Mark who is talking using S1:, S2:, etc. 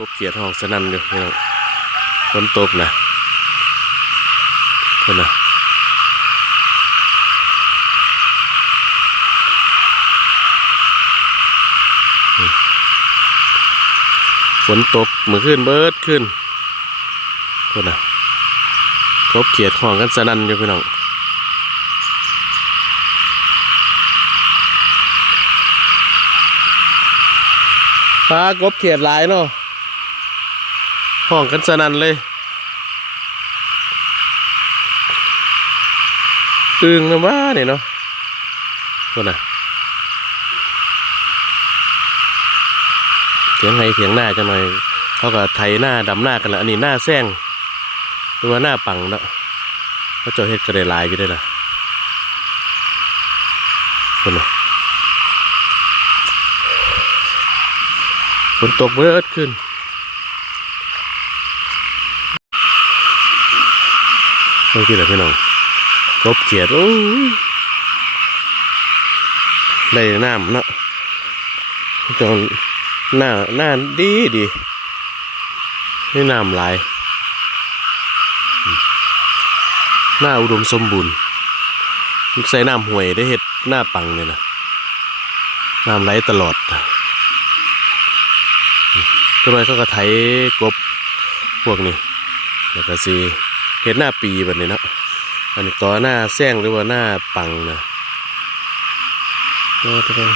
S1: กบเขียดห้องสนั่นอยู่พี่น้องฝนตกนะเพื่อนนะฝนตกเมื่อคืนเบิดขึ้นเพื่อนนะกบเขียดห้องกันสนั่นอยู่พี่น้องปลากบเขียดหลายเนาะ ห้องกันสนั่นเลยอึงนะว่าเนี่ยเนาะคนน่ะเถียงไงเถียงหน้าจังหน่อยเขาก็ไถหน้าดำหน้ากันละอันนี้หน้าแซงหรือว่าหน้าปังเนาะเขาเจ้าเฮ็ดก็ไดลายอยู่ได้ล่ะคนน่ะฝนตกเบิดขึ้น เมื่อกี้แหละพี่น้องกบเขียดโอ้ยได้น้ำเนาะจนหน้าหน้าดีดีนี่น้ำไหลหน้าอุดมสมบูรณ์ใส่น้ำห่วยได้เห็ดหน้าปังเลยนะน้ำไหลตลอดก็เลยเขาก็ไถกบพวกนี้แล้วก็สิ เห็ดหน้าปีแบบนี้นะอันนี้ต่อหน้าแซงหรือว่าหน้าปังนะก็จะต้อง